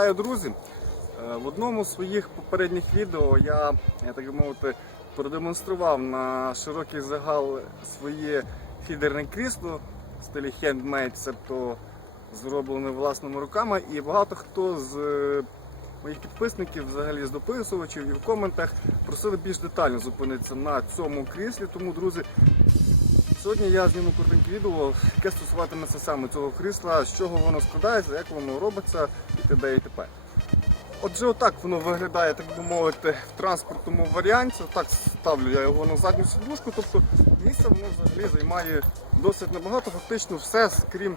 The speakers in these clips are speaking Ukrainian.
Вітаю, друзі! Е, В одному з своїх попередніх відео я, так би мовити, продемонстрував на широкий загал своє фідерне крісло в стилі handmade, тобто зроблене власними руками. І багато хто з е, моїх підписників, взагалі з дописувачів і в коментах просили більш детально зупинитися на цьому кріслі. Тому, друзі, Сьогодні я зніму коротеньке відео, яке стосуватиметься саме цього крісла, з чого воно складається, як воно робиться і т.д. і т.п. Отже, отак воно виглядає, так би мовити, в транспортному варіанті. Отак ставлю я його на задню сидушку, тобто місце воно взагалі займає досить небагато, фактично все, крім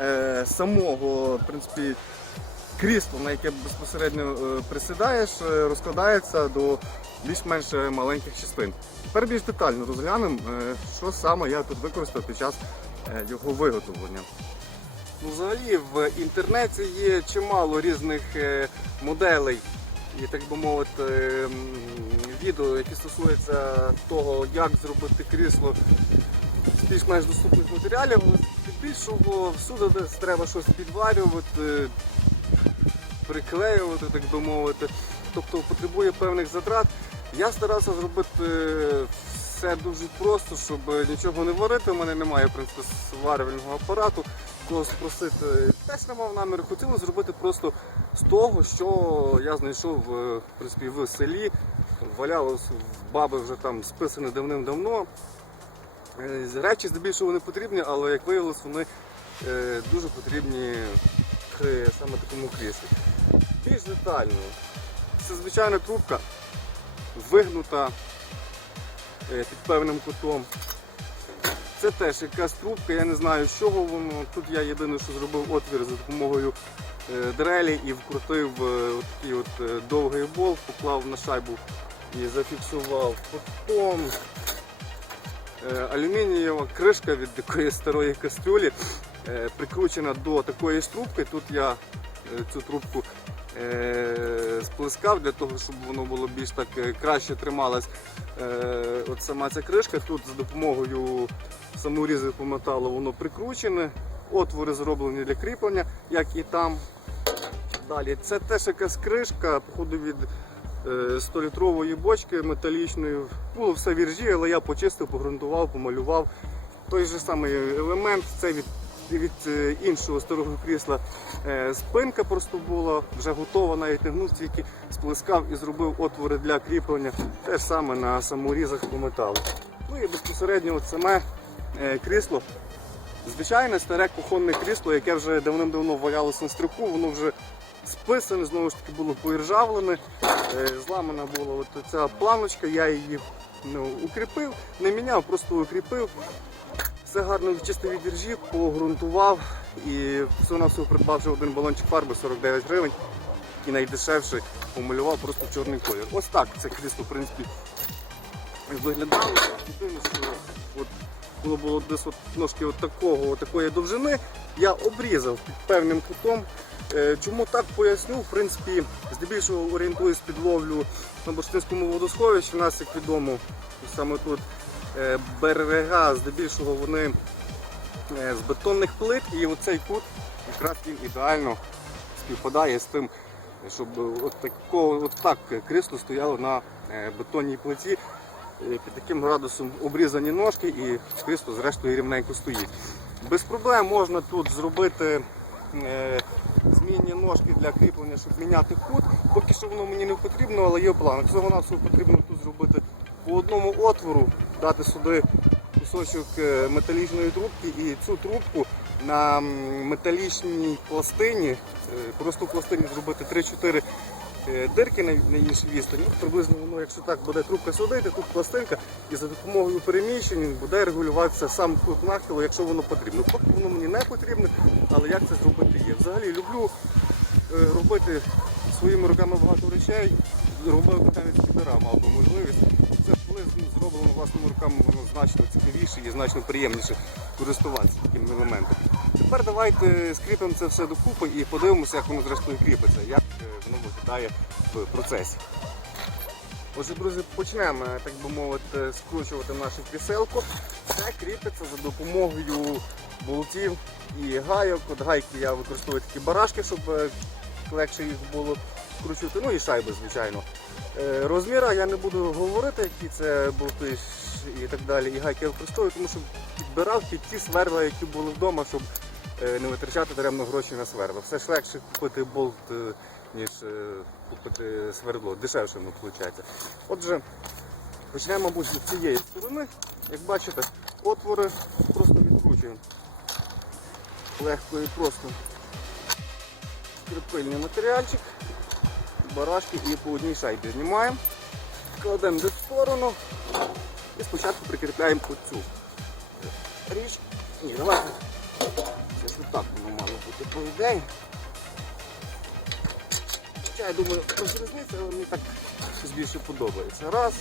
е, самого в принципі, крісло, на яке безпосередньо е, присідаєш, е, розкладається до більш-менш е, маленьких частин. Тепер більш детально розглянемо, що саме я тут використав під час його виготовлення. Ну, взагалі в інтернеті є чимало різних моделей і так би мовити відео, які стосуються того, як зробити крісло з більш-менш доступних матеріалів. Більшого всюди десь треба щось підварювати, приклеювати, так би мовити. Тобто потребує певних затрат. Я старався зробити все дуже просто, щоб нічого не варити. У мене немає в принципі, сварювального апарату. Когось спросити теж не мав наміру. Хотілося зробити просто з того, що я знайшов е, в, принципі, в селі. Валялось в баби вже там списане давним-давно. Е, Речі здебільшого не потрібні, але як виявилось, вони е, дуже потрібні при саме такому кріслі. Більш детально. Це звичайна трубка, вигнута е, під певним кутом. Це теж якась трубка, я не знаю з чого воно. Тут я єдине, що зробив отвір за допомогою е, дрелі і вкрутив е, такий от довгий болт, поклав на шайбу і зафіксував. Потім алюмінієва кришка від такої старої кастрюлі прикручена до такої ж трубки. Тут я цю трубку сплескав для того, щоб воно було більш так е, краще трималась е, от сама ця кришка. Тут за допомогою саморізів по металу воно прикручене. Отвори зроблені для кріплення, як і там. Далі це теж якась кришка, походу від е, 100-літрової бочки металічної. Було все в іржі, але я почистив, погрунтував, помалював. Той же самий елемент, це від, від е, іншого старого крісла е, спинка просто була, вже готова, навіть не гнув, тільки сплескав і зробив отвори для кріплення. Те ж саме на саморізах по металу. Ну і безпосередньо саме е, крісло. Звичайне старе кухонне крісло, яке вже давним-давно валялося на стріку, воно вже списане, знову ж таки було поіржавлене, зламана була ця планочка, я її ну, укріпив, не міняв, просто укріпив. Все гарно відчистив від іржі, погрунтував і все на все придбавши один балончик фарби 49 гривень і найдешевший помалював просто в чорний колір. Ось так це крісло, в принципі, виглядало. Єдине, що от воно було десь от ножки от такого, от такої довжини, я обрізав під певним кутом. Е, Чому так поясню? В принципі, здебільшого орієнтуюсь під ловлю на Бурштинському водосховищі. У нас, як відомо, саме тут берега, здебільшого вони е, з бетонних плит, і оцей кут якраз він ідеально співпадає з тим, щоб от, от так крісло стояло на е, бетонній плиті. Е, Під таким градусом обрізані ножки і крісло зрештою рівненько стоїть. Без проблем можна тут зробити е, змінні ножки для кріплення, щоб міняти кут. Поки що воно мені не потрібно, але є план. Всього на потрібно тут зробити по одному отвору, дати сюди кусочок е, металічної трубки і цю трубку на металічній пластині, е, просто пластині зробити 3-4 е, дирки на, іншій відстані. Ну, Приблизно воно, якщо так буде трубка сюди, тут пластинка, і за допомогою переміщень буде регулюватися сам кут нахилу, якщо воно потрібно. Поки воно мені не потрібно, але як це зробити є. Взагалі люблю робити своїми руками багато речей. Робив навіть підера, мав би можливість. Це ну, зроблено власними руками, воно значно цікавіше і значно приємніше користуватися такими елементами. Тепер давайте скріпимо це все докупи і подивимося, як воно зрештою кріпиться, як е, воно виглядає в процесі. Отже, друзі, почнемо, так би мовити, скручувати нашу кріселку. Це кріпиться за допомогою болтів і гайок. От гайки я використовую такі барашки, щоб е, легше їх було скручувати. Ну і шайби, звичайно. Е, Розміра я не буду говорити, які це болти і так далі, і гайки я використовую, тому що підбирав під ті сверла, які були вдома, щоб е, не витрачати даремно гроші на сверла. Все ж легше купити болт, е, ніж купити свердло. Дешевше воно виходить. Отже, почнемо, мабуть, з цієї сторони. Як бачите, отвори просто відкручуємо. Легко і просто крепильний матеріальчик, барашки і по одній шайбі знімаємо, кладемо в сторону і спочатку прикріпляємо оцю річ. Ні, давайте. Це ж так воно мало бути по ідеї. Хоча я думаю, трохи різниця, але мені так щось більше подобається. Раз.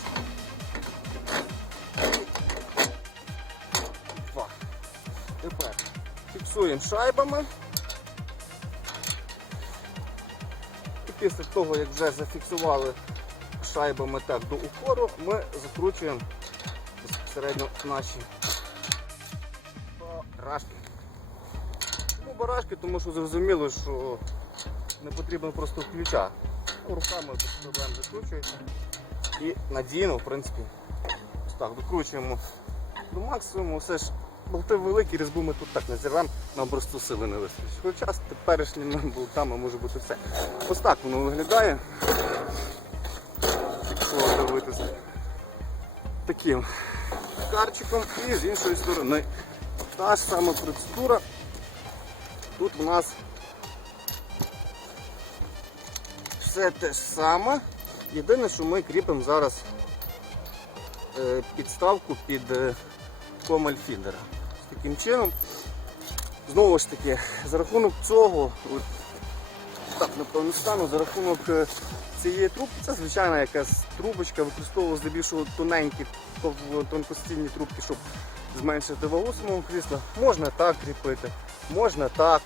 Два. Тепер фіксуємо шайбами. Після того, як вже зафіксували шайбами так до упору, ми закручуємо безпосередньо наші барашки. Ну, барашки, тому що зрозуміло, що не потрібно просто ключа. Ну, руками проблем закручується. І надійно, в принципі, ось так докручуємо до максимуму. Все ж болти великі, різьбу ми тут так не зірвемо, нам просто сили не вистачить. Хоча з теперішніми болтами може бути все. Ось так воно виглядає. Якщо дивитися таким карчиком і з іншої сторони. Та ж сама процедура. Тут у нас все те ж саме. Єдине, що ми кріпимо зараз е, підставку під комель фідера. Таким чином. Знову ж таки, за рахунок цього, так, напевно, стану, за рахунок е, цієї трубки, це звичайна якась трубочка, використовувала здебільшого тоненькі тонкостінні трубки, щоб зменшити вагу самого крісла. Можна так кріпити, можна так,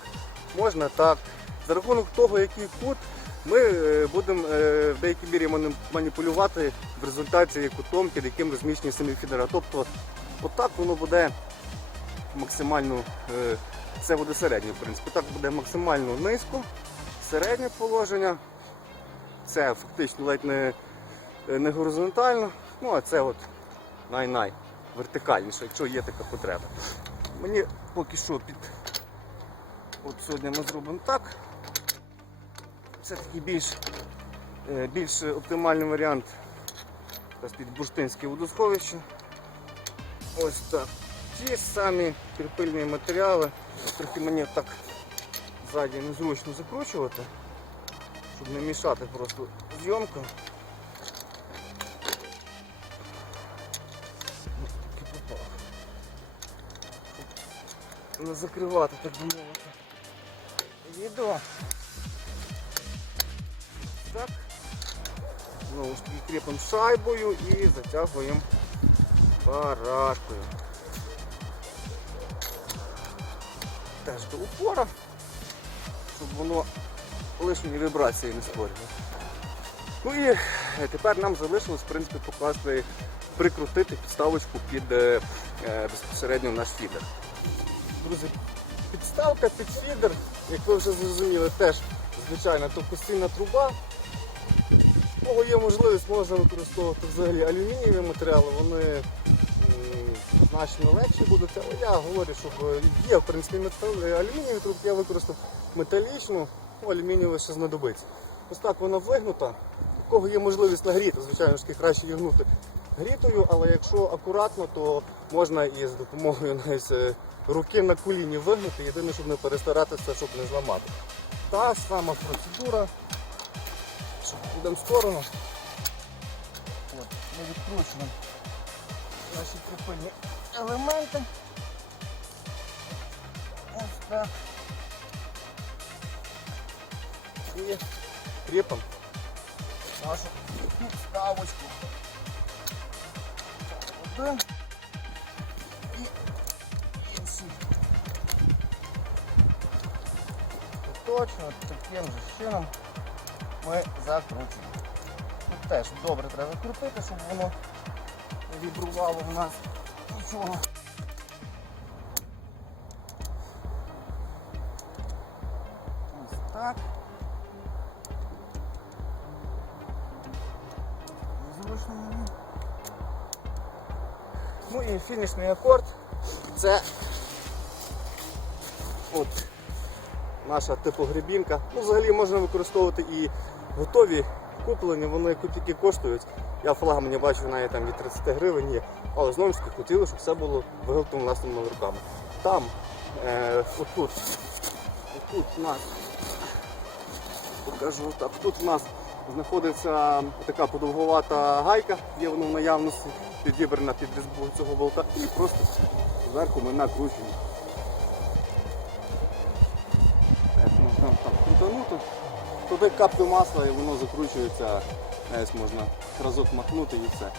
можна так. За рахунок того, який кут, ми е, будемо е, в деякій мірі маніпулювати в результаті кутом, під яким розміщені самі фідера. Тобто, отак воно буде максимально, е, це буде середнє, в принципі. Так буде максимально низько, середнє положення. Це фактично ледь не, не горизонтально, ну а це от най-най вертикальніше, якщо є така потреба. Мені поки що під от сьогодні ми зробимо так. Це такий більш, е, більш оптимальний варіант під бурштинське водосховище. Ось так. Ті самі кріпильні матеріали. Трохи мені так ззаді незручно закручувати, щоб не мішати просто зйомкам. Ось таки попав. Щоб Не закривати, так би мовити. Відео. Так. Знову ж таки кріпимо шайбою і затягуємо Барашкою. Теж до упора, щоб воно лишні вібрації не створювало. Ну і е, тепер нам залишилось в принципі покласти, прикрутити підставочку під е, е, безпосередньо наш фідер. Друзі, підставка під фідер, як ви вже зрозуміли, теж звичайна товстостінна труба. Кого є можливість, можна використовувати взагалі алюмінієві матеріали, вони значно легші будуть, але я говорю, щоб е, є в принципі е, алюмінієві трубки, я використав металічну, ну, алюмінієва ще знадобиться. Ось так вона вигнута. У кого є можливість нагріти, звичайно ж таки краще гнути грітою, але якщо акуратно, то можна і з допомогою навіть е, руки на коліні вигнути, єдине, щоб не перестаратися, щоб не зламати. Та сама процедура. Що, Йдемо в сторону. От, ми відкручуємо наші кріпильні елементи. Ось так. І кріпимо нашу підставочку. Один і інший. Точно таким же чином ми закручуємо. Теж добре треба закрутити, щоб воно вібрувало в нас. Ось так. Ну і фінішний акорд це от наша типогребінка. Ну, взагалі можна використовувати і готові куплені, вони копійки коштують. Я флагмані бачу навіть там від 30 гривень є. Але знову ж таки хотіли, щоб все було виготовлено власними руками. Там, е, отут, отут у нас, покажу так, тут у нас знаходиться така подовгувата гайка, є вона в наявності, підібрана під різьбу цього болта і просто зверху ми накручуємо. Так, можна так крутанути. Туди каплю масла і воно закручується, десь можна разок махнути і все.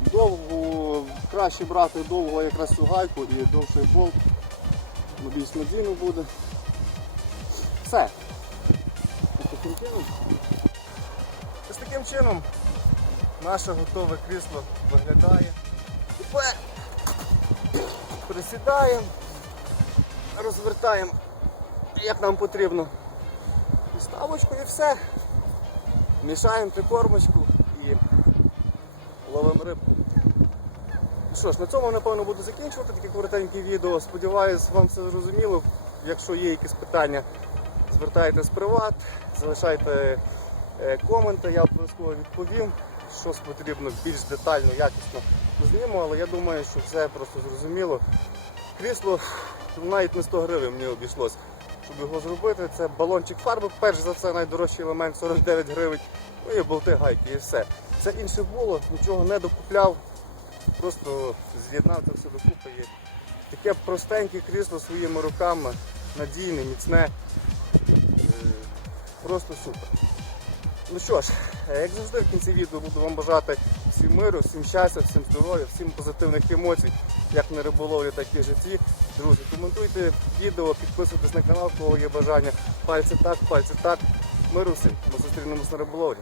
Довго, краще брати довго якраз цю гайку і довший болт, бо більш надійно буде. Все. Ось таким чином наше готове крісло виглядає. Тепер присідаємо, розвертаємо як нам потрібно. Підставочку і все. Мішаємо прикормочку і ловимо рибку. Ну що ж, на цьому напевно буду закінчувати таке коротеньке відео. Сподіваюсь, вам все зрозуміло. Якщо є якісь питання, звертайтесь в приват, залишайте е, коменти, я обов'язково відповім. Щось потрібно більш детально, якісно зніму, але я думаю, що все просто зрозуміло. Крісло навіть не 100 гривень мені обійшлось, щоб його зробити. Це балончик фарби, перш за все найдорожчий елемент 49 гривень. Ну і болти гайки і все. Це інше було, нічого не докупляв, просто з'єднав це все докупи. І таке простеньке крісло своїми руками, надійне, міцне. Е, Просто супер. Ну що ж, як завжди в кінці відео буду вам бажати всім миру, всім щастя, всім здоров'я, всім позитивних емоцій, як на риболовлі, так і в житті. Друзі, коментуйте відео, підписуйтесь на канал, кого є бажання. Пальці так, пальці так. Ми руси, Ми зустрінемось на риболовлі.